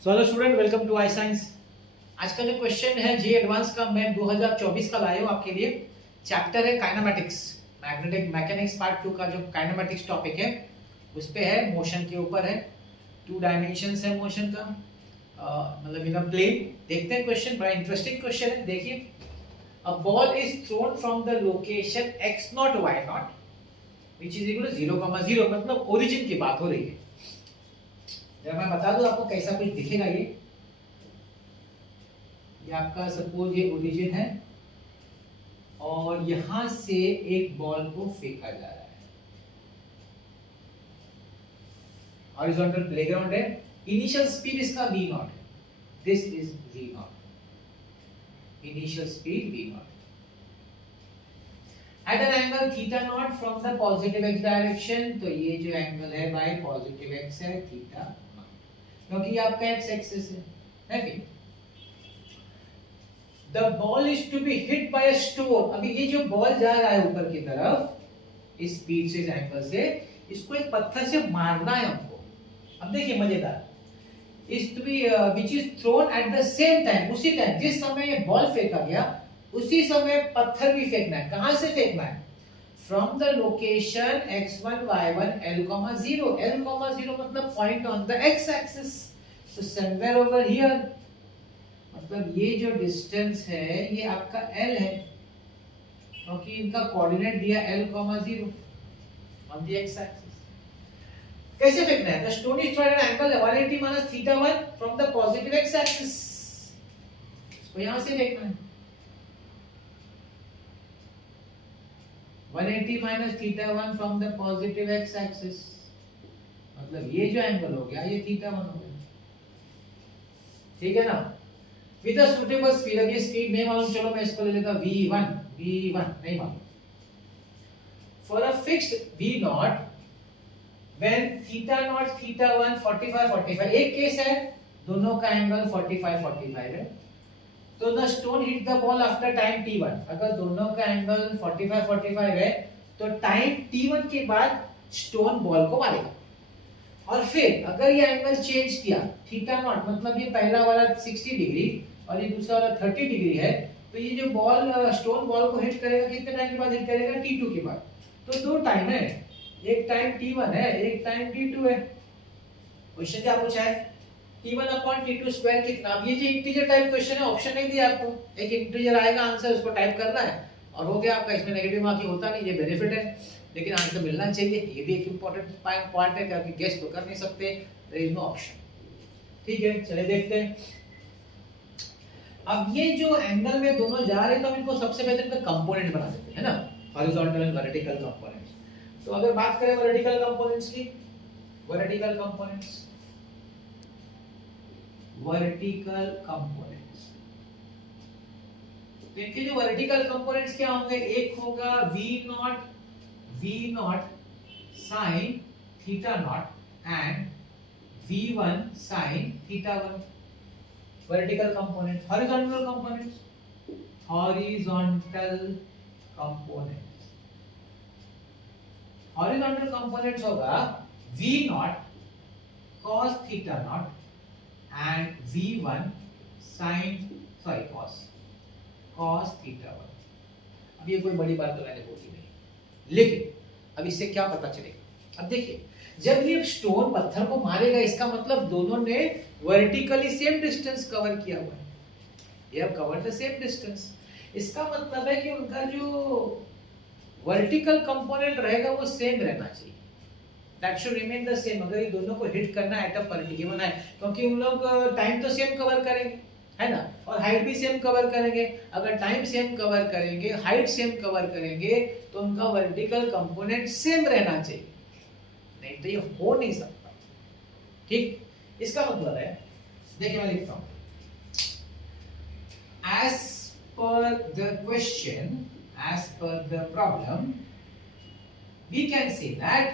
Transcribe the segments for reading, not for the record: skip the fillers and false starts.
So hello student, welcome to I science. आज का जो क्वेश्चन है जे एडवांस का, मैं 2024 का लाया हूँ आपके लिए। चैप्टर है काइनेमैटिक्स, मैग्नेटिक मैकेनिक्स पार्ट 2 का जो काइनेमैटिक्स टॉपिक है उस पे है, मोशन के ऊपर है। 2 डायमेंशंस है मोशन का, मतलब इन अ प्लेन। देखते हैं क्वेश्चन, बड़ा इंटरेस्टिंग क्वेश्चन है। देखिए, a ball is thrown from the location x naught y naught which is equal to 0,0, मतलब ओरिजिन की बात हो रही है। जब मैं बता दूं आपको कैसा कुछ दिखेगा, ये आपका सपोज ये ओरिजिन है और यहां से एक बॉल को फेंका जा रहा है। हॉरिजॉन्टल प्लेग्राउंड है। इनिशियल स्पीड इसका v नॉट है, this is v not, initial speed v not at an angle theta naught from the positive x direction. तो ये जो एंगल है बाय पॉजिटिव x है थीटा नॉट, क्योंकि ये आपका x एक्सिस है कि The ball is to be hit by a stone। अभी ये जो बॉल जा रहा है ऊपर की तरफ इस स्पीड से, इस एंगल से, इसको एक पत्थर से मारना है हमको। अब देखिए मजेदार, इस to be which is thrown at the same time, उसी टाइम जिस समय ये बॉल फेंका गया उसी समय पत्थर भी फेंकना है। कहां से फेंकना है? From the location x1 y1 l,0, l,0 मतलब point on the x axis, so somewhere over here। मतलब ये जो डिस्टेंस है ये आपका L है, क्योंकि इनका कोऑर्डिनेट दिया l,0 on the x axis. कैसे फेंकना है? The stone is thrown at an angle 180 minus theta 1 from the positive x axis. इसको यहां से फेंकना है 180 minus theta 1 from the positive x axis. मतलब ये जो एंगल हो गया ये थीटा 1 हो गया, ठीक है ना। विद अ सुटेबल स्पीड, अब ये स्पीड नहीं मालूम, चलो मैं इसको ले लेता v1 नहीं मालूम। For a fixed v not when theta naught theta 1 45 एक केस है दोनों का एंगल 45 है, तो the stone hit the ball after time t1। अगर दोनों का एंगल 45 है तो टाइम t1 के बाद स्टोन बॉल को मारेगा। और फिर अगर ये एंगल चेंज किया थीटा नॉट, मतलब ये पहला वाला 60 डिग्री और ये दूसरा वाला 30 डिग्री है, तो ये जो बॉल स्टोन बॉल को हिट करेगा कितने टाइम के बाद हिट करेगा? t2 के बाद। तो दो टाइम है, एक टाइम t1 है, एक टाइम t2 है। क्वेश्चन क्या पूछा है? t1 अपॉन t2 स्क्वायर कितना? अब ये जो इंटीजर टाइप क्वेश्चन है, ऑप्शन नहीं दिया आपको, एक इंटीजर आएगा आंसर, उसको टाइप करना है और हो गया आपका। इसमें नेगेटिव मार्किंग होता नहीं, ये बेनिफिट है, लेकिन आंसर मिलना चाहिए। ये भी एक इंपॉर्टेंट पॉइंट है, क्योंकि गेस तो कर नहीं सकते, देयर इज नो ऑप्शन। ठीक है, चलिए देखते हैं। अब ये जो एंगल में दोनों जा रहे हैं तो हम इनको सबसे पहले इनका कंपोनेंट बना देते हैं ना, हॉरिजॉन्टल एंड वर्टिकल कंपोनेंट्स। तो अगर बात करें वर्टिकल कंपोनेंट्स की, वर्टिकल कंपोनेंट्स तो इनके जो वर्टिकल कंपोनेंट्स क्या होंगे? एक होगा v not sin theta naught and v1 sin theta 1। Vertical components. Horizontal components, horizontal components होगा v not cos theta naught and v1 sin cos theta 1। अब ये कोई बड़ी बात तो मैंने बोली नहीं, लेकिन अब इससे क्या पता चलेगा? अब देखिए, जब ये स्टोन पत्थर को मारेगा इसका मतलब दोनों ने वर्टिकली सेम डिस्टेंस कवर किया हुआ है, ये have covered the same distance. इसका मतलब है कि उनका जो वर्टिकल कंपोनेंट रहेगा वो सेम रहना चाहिए, that should remain the same. अगर ये दोनों को हिट करना है एट अ पॉइंट गिवन है, क्योंकि उन लोग टाइम तो सेम कवर करेंगे, है ना, और हाइट भी सेम कवर करेंगे। अगर टाइम सेम कवर करेंगे, हाइट सेम कवर करेंगे, तो उनका वर्टिकल कंपोनेंट सेम रहना चाहिए, नहीं तो ये हो नहीं सकता। ठीक, इसका मतलब है, देखिए मैं लिखता हूं, as per the question, as per the problem, we can say that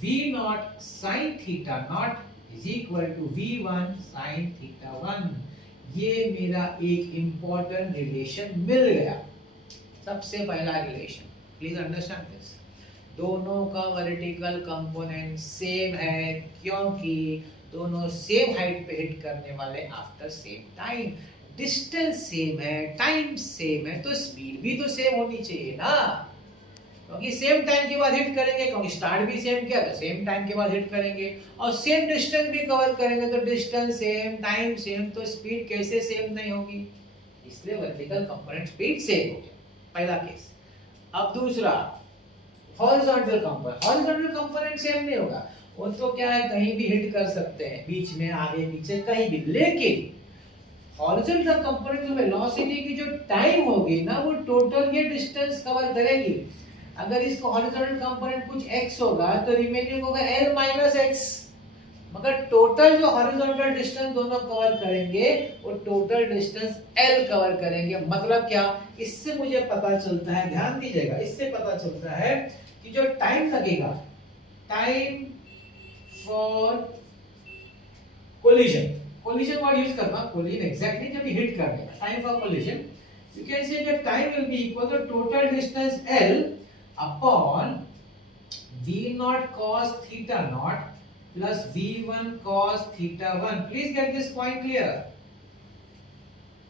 v naught sin theta naught is equal to v1 sin theta 1। ये मेरा एक इंपॉर्टेंट रिलेशन मिल गया, सबसे पहला रिलेशन। प्लीज अंडरस्टैंड दिस, दोनों का वर्टिकल कंपोनेंट सेम है, क्योंकि दोनों सेम हाइट पे हिट करने वाले after same time. Distance same है, टाइम सेम है, तो स्पीड भी तो सेम होनी चाहिए ना, क्योंकि सेम टाइम के बाद हिट करेंगे, क्योंकि स्टार्ट भी सेम किया तो सेम टाइम के बाद हिट करेंगे, और सेम डिस्टेंस भी कवर करेंगे, तो डिस्टेंस सेम, टाइम सेम, तो स्पीड कैसे सेम नहीं होगी, इसलिए वर्टिकल कंपोनेंट स्पीड सेम हो गया, पहला केस। अब दूसरा horizontal component, horizontal component same नहीं होगा, वो तो क्या है कहीं भी हिट कर सकते हैं, बीच में, आगे पीछे, कहीं भी, लेकिन हॉरिजॉन्टल कंपोनेंट में वेलोसिटी की जो टाइम होगी ना वो टोटल ये डिस्टेंस कवर करेगी। अगर इसको हॉरिजॉन्टल कंपोनेंट कुछ x होगा तो रिमेनिंग होगा l माइनस x, मगर टोटल जो हॉरिजॉन्टल डिस्टेंस दोनों कवर करेंगे वो टोटल डिस्टेंस l कवर करेंगे। मतलब क्या, इससे मुझे पता चलता है, ध्यान दीजिएगा, इससे पता चलता है कि जो टाइम लगेगा, time for collision, collision word use करना, कोलिजन एग्जैक्टली जब हिट करने का, time for collision, you can say that time will be equal to total distance l upon v0 cos theta naught plus v1 cos theta 1. Please get this point clear.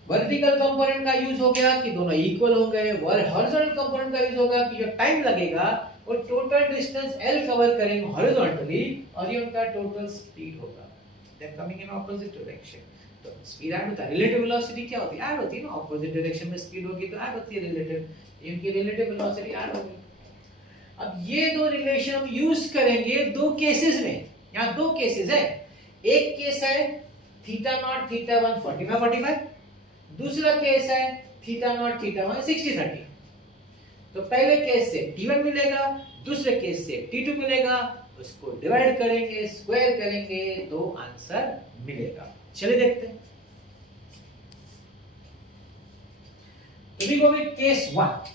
Vertical component का use हो गया कि दोनों equal हो गए, horizontal component का use होगा कि जो टाइम लगेगा वो टोटल डिस्टेंस l कवर करेंगे हॉरिजॉन्टली, और ये उनका टोटल स्पीड होगा, they are coming in opposite direction. तो स्पीड ऐड होता है, रिलेटिव वेलोसिटी क्या होती है, ऐड होती है ना, ऑपोजिट डायरेक्शन में स्पीड होगी तो ऐड होती है रिलेटिव, इनकी रिलेटिव वेलोसिटी ऐड होगी। अब ये दो रिलेशन हम यूज करेंगे दो केसेस में, यहां दो केसेस है, एक केस है थीटा नॉट थीटा 1 45 45, दूसरा केस है थीटा नॉट थीटा 1 60 30। तो पहले केस से t1 मिलेगा, दूसरे केस से t2 मिलेगा, उसको डिवाइड करेंगे, स्क्वायर करेंगे, तो आंसर मिलेगा। चलिए देखते हैं। तो we go with case 1।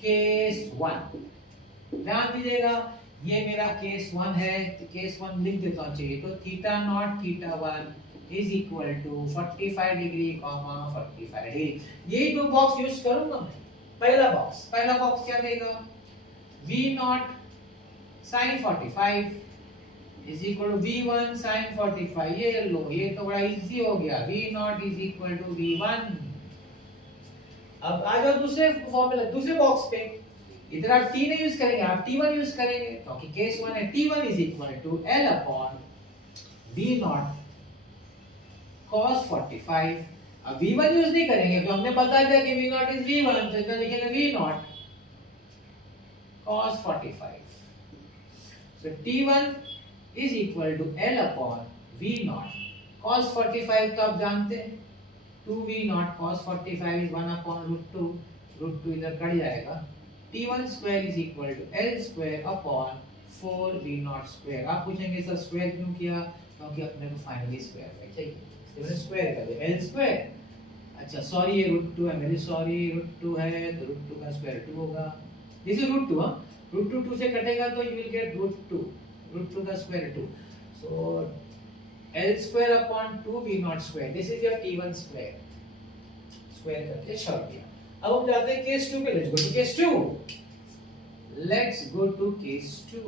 Case 1 ध्यान दीजिएगा, ये मेरा केस 1 है, तो केस 1 लिख देता हूं, चाहिए तो theta naught theta 1 is equal to 45 degree comma 45 degree, ये दो बॉक्स यूज करूंगा मैं। पहला बॉक्स क्या देगा, v0 sin 45 is equal to v1 sin 45, ये लो, ये तो बड़ा इजी हो गया, v0 is equal to v1। अब आ जाओ दूसरे फॉर्मूला, दूसरे बॉक्स पे, इधर आप t नहीं यूज करेंगे, आप t1 यूज करेंगे, क्योंकि केस 1 है, t1 is equal to l upon v0 cos 45। अब v1 यूज नहीं करेंगे, तो हमने बता दिया कि v0 इज v1, तो इधर लिखेंगे v0 cos 45। So t1 is equal to l upon v0 cos 45, तो आप जानते हैं 2v0 cos 45 is 1 upon root 2 इधर कट जाएगा, t1 square is equal to l square upon 4v0 square। आप पूछेंगे सर स्क्वायर क्यों किया, क्योंकि अपने को फाइनली स्क्वायर चाहिए, इसलिए मैंने स्क्वायर कर दिया l square। अच्छा सॉरी, ये √2 है, मेरी सॉरी, √2 है, तो √2 का स्क्वायर 2 होगा, दिस इज √2, हां, √2 2 से कटेगा तो यू विल गेट √2 का square 2, so l square upon 2v0 square, this is your t1 square, square करके छोड़ दिया। अब हम जाते हैं केस 2 पे, let's go to case 2।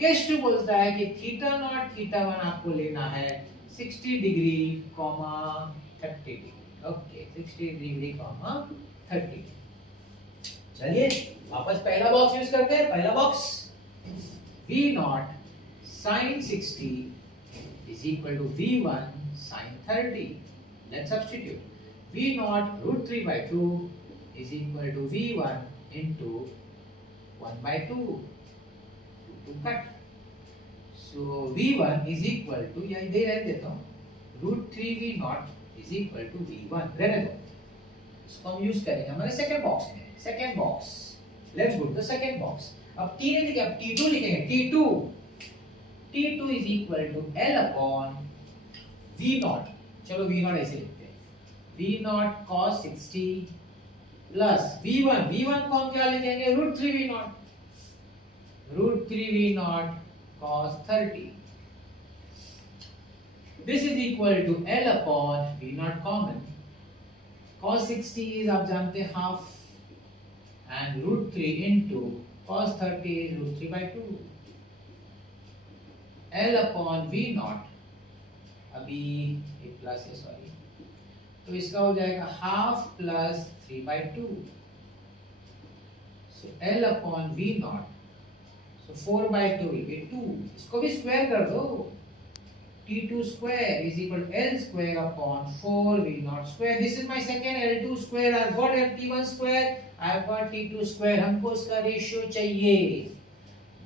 Case 2 बोलता है कि थीटा नॉट थीटा 1 आपको लेना है 60 degree comma 30 degree, okay 60 degree comma 30। चलिए वापस पहला बॉक्स यूज करते हैं, पहला box v0 sin 60 is equal to v1 sin 30, let's substitute v0 √3 by 2 is equal to v1 into 1 by 2 to cut, so v1 is equal to, या इधर रख देता हूँ, √3 v0 is equal to v1, रहने दो, इसको हम यूज करेंगे हमारे सेकंड बॉक्स में, second box, let's go to the second box. अब t नहीं लिखेंगे, अब t2 लिखेंगे, t2 is equal to l upon v0, चलो v0 ऐसे लिखते हैं, v0 cos 60 प्लस v1 को हम क्या लिखेंगे, √3 v0 cos 30, this is equal to l upon v0 common, cos 60 is आप जानते हैं half and √3 into cos 30 is √3 by 2, L upon V not, अभी ये प्लस है सॉरी, तो इसका हो जाएगा half plus 3/2, so L upon V not, so 4/2 will be 2, इसको भी स्क्वायर कर दो, T2 square is equal to L square upon 4V naught square. This is my second L2 square. I've got T1 square. I've got T2 square. हमको इसका ratio चाहिए.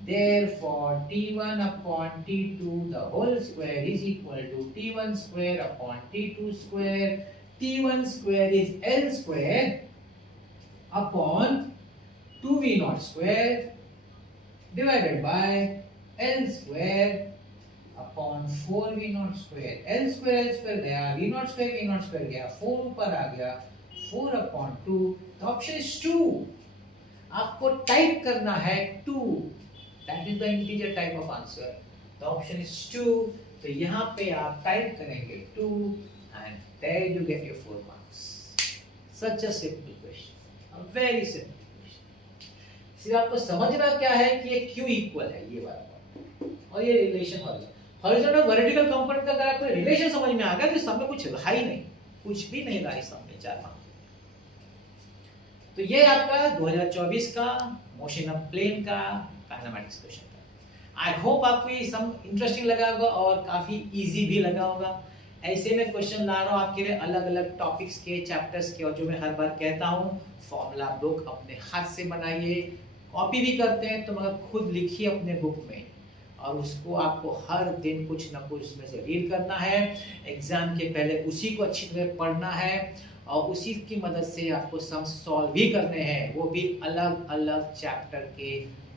Therefore, T1 upon T2 the whole square is equal to T1 square upon T2 square. T1 square is L square upon 2V naught square divided by L square upon 4V not square, L square गया, V not square गया, 4 ऊपर आ गया, 4 upon 2, the option is 2. आपको type करना है 2, that is the integer type of answer, the option is 2. तो यहाँ पे आप टाइप करेंगे 2 and there you get your 4 marks. Such a simple question, a very simple question. सिर्फ आपको समझना क्या है कि ये क्यों इक्वल है, ये वाला और ये रिलेशन हॉरिजॉन्टल वर्टिकल कंपोनेंट का अगर आपको रिलेशन समझ में आ गया तो सब में कुछ रहा ही नहीं, कुछ भी नहीं रहा इस सब में 4 मार्क्स. तो ये आपका 2024 का मोशन ऑफ प्लेन का काइनेमैटिक्स क्वेश्चन था. आई होप आपको ये सम इंटरेस्टिंग लगा होगा और काफी इजी भी लगा होगा. ऐसे में क्वेश्चन ला रहा हूँ आपके लिए अलग अलग टॉपिक्स के, चैप्टर्स के, और जो मैं हर बार कहता हूँ फॉर्मूला आप लोग अपने हाथ से बनाइए, कॉपी भी करते हैं तो मगर खुद लिखिए अपने बुक में, और उसको आपको हर दिन कुछ ना कुछ उसमें से रीड करना है. एग्जाम के पहले उसी को अच्छी तरह पढ़ना है और उसी की मदद से आपको सम सॉल्व भी करने हैं, वो भी अलग अलग चैप्टर के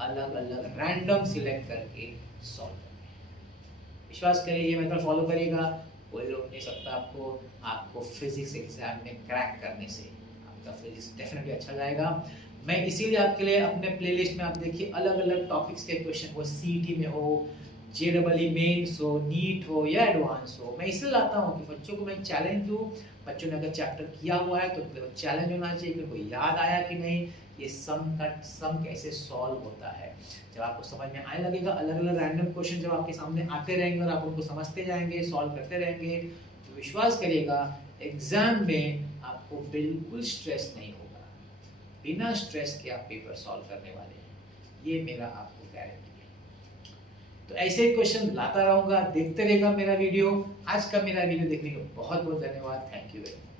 अलग अलग रैंडम सिलेक्ट करके सॉल्व करने हैं. विश्वास करिए, ये मेथड फॉलो करिएगा, कोई रोक नहीं सकता आपको फिजिक्स एग्जाम में क्रैक करने से. आपका फिजिक्स डेफिनेटली अच्छा जाएगा. मैं इसीलिए आपके लिए अपने प्लेलिस्ट में आप देखिए अलग अलग टॉपिक्स के क्वेश्चन, वो सीईटी में हो, जेईई मेंस हो, नीट हो या एडवांस हो, मैं इसलिए लाता हूँ कि बच्चों को मैं चैलेंज दूँ. बच्चों ने अगर चैप्टर किया हुआ है तो चैलेंज होना चाहिए कि उनको याद आया कि नहीं, ये सम कैसे सॉल्व होता है. जब आपको समझ में आने लगेगा, अलग अलग रैंडम क्वेश्चन जब आपके सामने आते रहेंगे और आप उनको समझते जाएंगे, सॉल्व करते रहेंगे, तो विश्वास करिएगा एग्जाम में आपको बिल्कुल स्ट्रेस नहीं होगा. बिना स्ट्रेस के आप पेपर सॉल्व करने वाले हैं, ये मेरा आपको गारंटी है. तो ऐसे क्वेश्चन लाता रहूंगा, देखते रहेगा मेरा वीडियो. आज का मेरा वीडियो देखने का बहुत बहुत धन्यवाद. Thank you very much.